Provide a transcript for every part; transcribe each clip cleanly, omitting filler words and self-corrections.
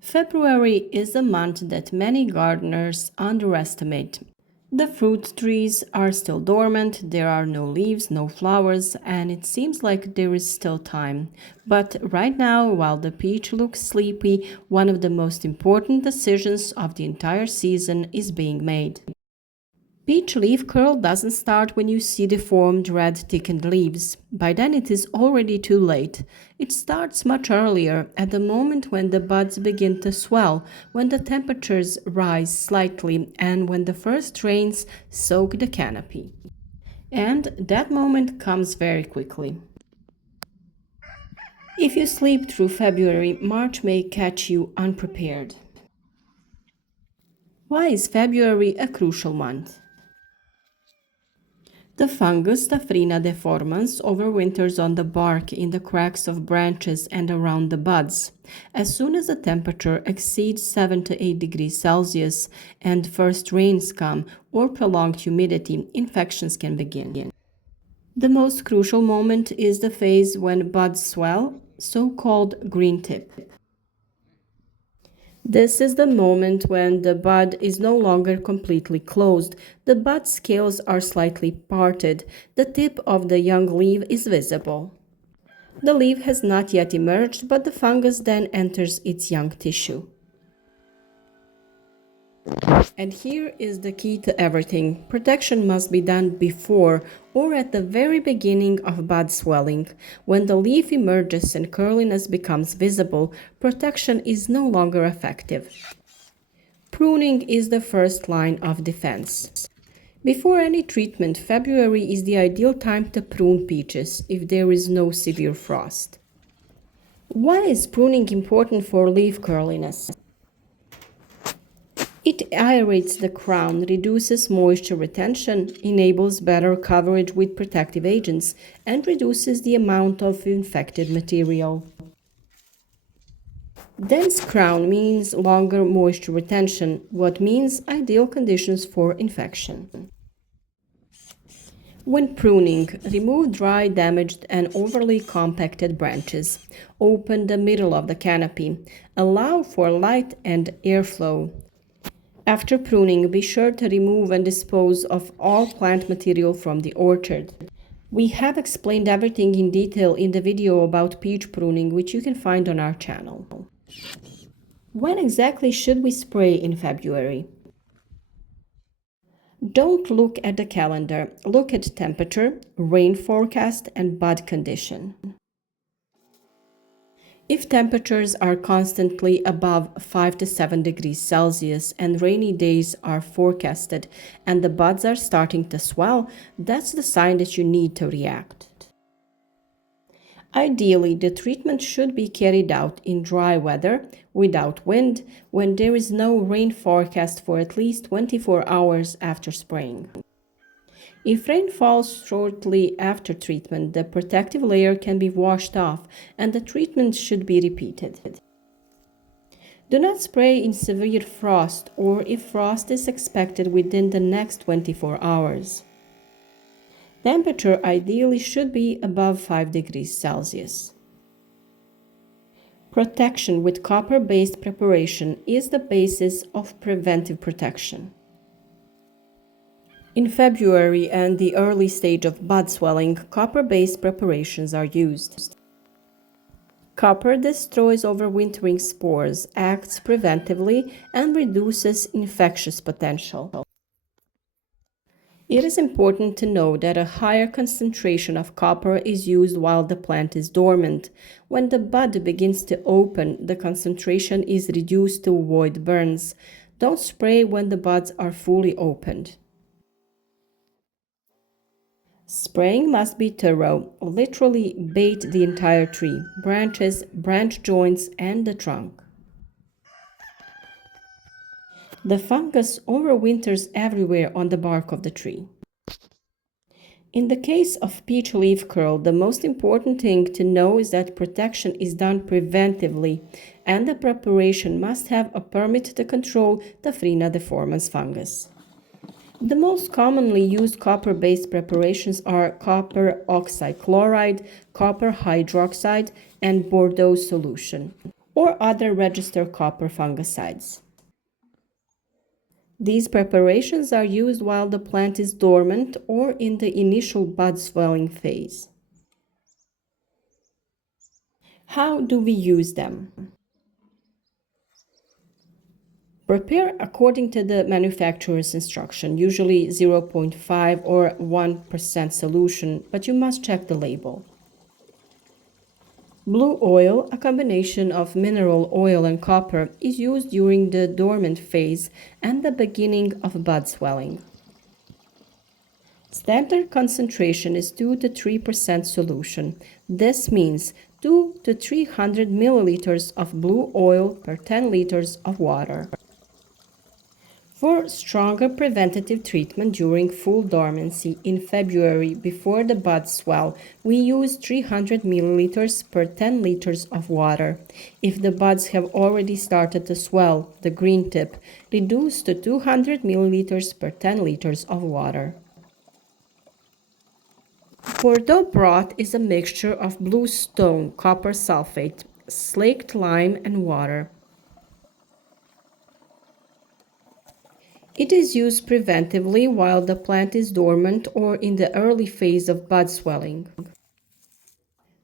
February is a month that many gardeners underestimate. The fruit trees are still dormant, there are no leaves, no flowers, and it seems like there is still time. But right now, while the peach looks sleepy, one of the most important decisions of the entire season is being made. Peach leaf curl doesn't start when you see the formed red thickened leaves. By then it is already too late. It starts much earlier, at the moment when the buds begin to swell, when the temperatures rise slightly, and when the first rains soak the canopy. And that moment comes very quickly. If you sleep through February, March may catch you unprepared. Why is February a crucial month? The fungus Staphyna deformans overwinters on the bark, in the cracks of branches, and around the buds. As soon as the temperature exceeds 7 to 8 degrees Celsius and first rains come or prolonged humidity, infections can begin. The most crucial moment is the phase when buds swell, so-called green tip. This is the moment when the bud is no longer completely closed. The bud scales are slightly parted. The tip of the young leaf is visible. The leaf has not yet emerged, but the fungus then enters its young tissue. And here is the key to everything. Protection must be done before or at the very beginning of bud swelling. When the leaf emerges and curliness becomes visible, protection is no longer effective. Pruning is the first line of defense. Before any treatment, February is the ideal time to prune peaches if there is no severe frost. Why is pruning important for leaf curliness? It aerates the crown, reduces moisture retention, enables better coverage with protective agents, and reduces the amount of infected material. Dense crown means longer moisture retention, what means ideal conditions for infection. When pruning, remove dry, damaged, and overly compacted branches. Open the middle of the canopy. Allow for light and airflow. After pruning, be sure to remove and dispose of all plant material from the orchard. We have explained everything in detail in the video about peach pruning, which you can find on our channel. When exactly should we spray in February? Don't look at the calendar. Look at temperature, rain forecast, and bud condition. If temperatures are constantly above 5 to 7 degrees Celsius and rainy days are forecasted and the buds are starting to swell, that's the sign that you need to react. Ideally, the treatment should be carried out in dry weather, without wind, when there is no rain forecast for at least 24 hours after spraying. If rain falls shortly after treatment, the protective layer can be washed off and the treatment should be repeated. Do not spray in severe frost or if frost is expected within the next 24 hours. Temperature ideally should be above 5 degrees Celsius. Protection with copper-based preparation is the basis of preventive protection. In February and the early stage of bud swelling, copper-based preparations are used. Copper destroys overwintering spores, acts preventively, and reduces infectious potential. It is important to know that a higher concentration of copper is used while the plant is dormant. When the bud begins to open, the concentration is reduced to avoid burns. Don't spray when the buds are fully opened. Spraying must be thorough, literally bait the entire tree, branches, branch joints, and the trunk. The fungus overwinters everywhere on the bark of the tree. In the case of peach leaf curl, the most important thing to know is that protection is done preventively, and the preparation must have a permit to control the Staphyna deformans fungus. The most commonly used copper-based preparations are copper oxide chloride, copper hydroxide, and Bordeaux solution. or other registered copper fungicides. These preparations are used while the plant is dormant or in the initial bud swelling phase. How do we use them? Prepare according to the manufacturer's instruction, usually 0.5 or 1% solution, but you must check the label. Blue oil, a combination of mineral oil and copper, is used during the dormant phase and the beginning of bud swelling. Standard concentration is 2 to 3% solution. This means 2 to 300 milliliters of blue oil per 10 liters of water. For stronger preventative treatment during full dormancy in February before the buds swell, we use 300 milliliters per 10 liters of water. If the buds have already started to swell, the green tip, reduce to 200 milliliters per 10 liters of water. Bordeaux broth is a mixture of blue stone, copper sulfate, slaked lime, and water. It is used preventively while the plant is dormant or in the early phase of bud swelling.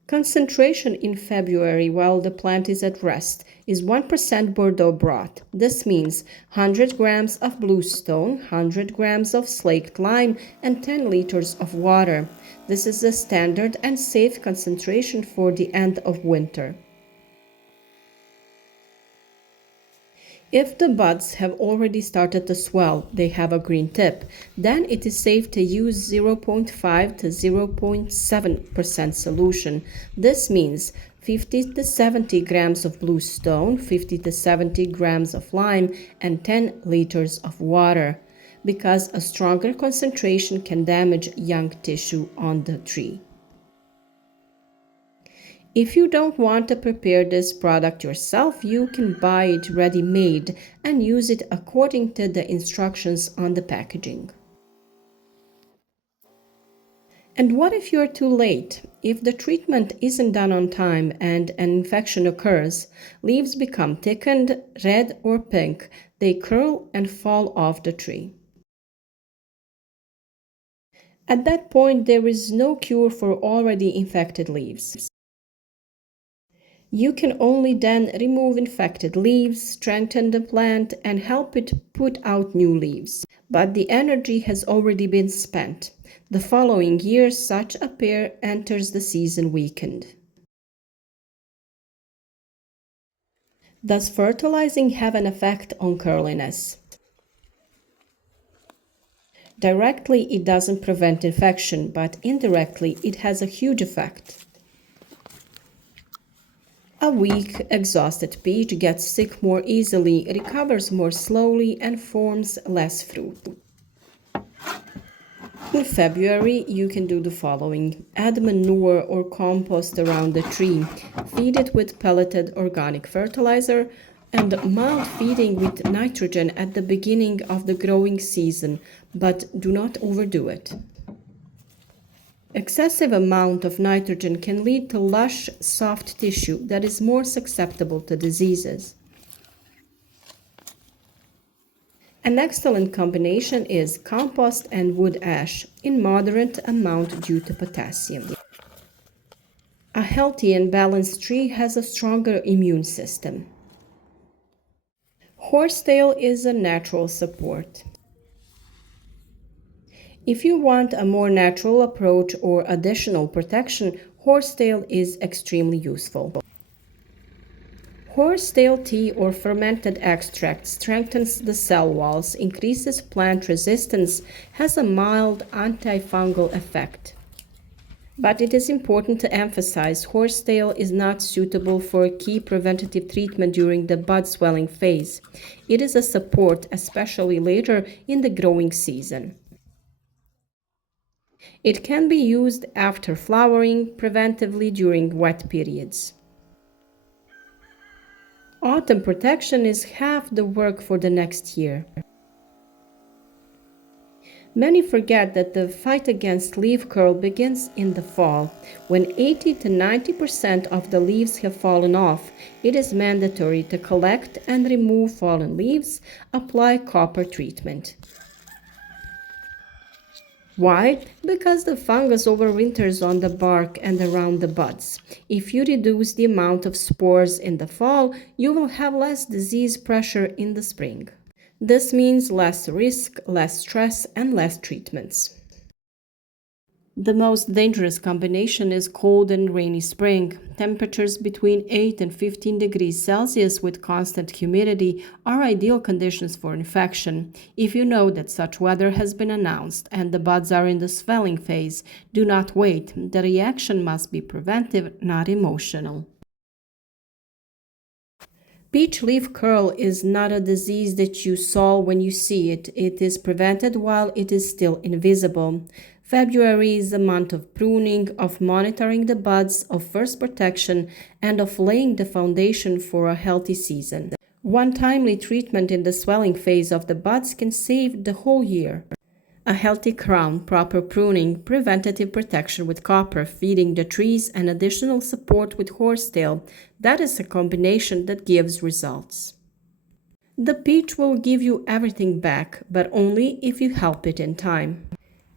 Concentration in February while the plant is at rest is 1% Bordeaux broth. This means 100 grams of bluestone, 100 grams of slaked lime, and 10 liters of water. This is the standard and safe concentration for the end of winter. If the buds have already started to swell, they have a green tip, then it is safe to use 0.5 to 0.7% solution. This means 50 to 70 grams of bluestone, 50 to 70 grams of lime, and 10 liters of water, because a stronger concentration can damage young tissue on the tree. If you don't want to prepare this product yourself, you can buy it ready-made and use it according to the instructions on the packaging. And what if you're too late? If the treatment isn't done on time and an infection occurs, leaves become thickened, red or pink, they curl and fall off the tree. At that point, there is no cure for already infected leaves. You can only then remove infected leaves, strengthen the plant, and help it put out new leaves. But the energy has already been spent. The following year, such a pear enters the season weakened. Does fertilizing have an effect on curliness? Directly, it doesn't prevent infection, but indirectly, it has a huge effect. A weak, exhausted peach gets sick more easily, recovers more slowly, and forms less fruit. In February, you can do the following. Add manure or compost around the tree. Feed it with pelleted organic fertilizer and mild feeding with nitrogen at the beginning of the growing season, but do not overdo it. Excessive amount of nitrogen can lead to lush, soft tissue that is more susceptible to diseases. An excellent combination is compost and wood ash in moderate amount due to potassium. A healthy and balanced tree has a stronger immune system. Horsetail is a natural support. If you want a more natural approach or additional protection, horsetail is extremely useful. Horsetail tea or fermented extract strengthens the cell walls, increases plant resistance, has a mild antifungal effect. But it is important to emphasize horsetail is not suitable for key preventative treatment during the bud swelling phase. It is a support, especially later in the growing season. It can be used after flowering, preventively during wet periods. Autumn protection is half the work for the next year. Many forget that the fight against leaf curl begins in the fall. When 80 to 90% of the leaves have fallen off, it is mandatory to collect and remove fallen leaves, apply copper treatment. Why? Because the fungus overwinters on the bark and around the buds. If you reduce the amount of spores in the fall, you will have less disease pressure in the spring. This means less risk, less stress, and less treatments. The most dangerous combination is cold and rainy spring. Temperatures between 8 and 15 degrees Celsius with constant humidity are ideal conditions for infection. If you know that such weather has been announced and the buds are in the swelling phase, do not wait. The reaction must be preventive, not emotional. Peach leaf curl is not a disease that you solve when you see it. It is prevented while it is still invisible. February is a month of pruning, of monitoring the buds, of first protection, and of laying the foundation for a healthy season. One timely treatment in the swelling phase of the buds can save the whole year. A healthy crown, proper pruning, preventative protection with copper, feeding the trees, and additional support with horsetail, that is a combination that gives results. The peach will give you everything back, but only if you help it in time.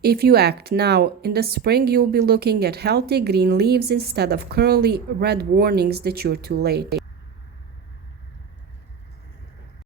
If you act now, in the spring you'll be looking at healthy green leaves instead of curly red warnings that you're too late.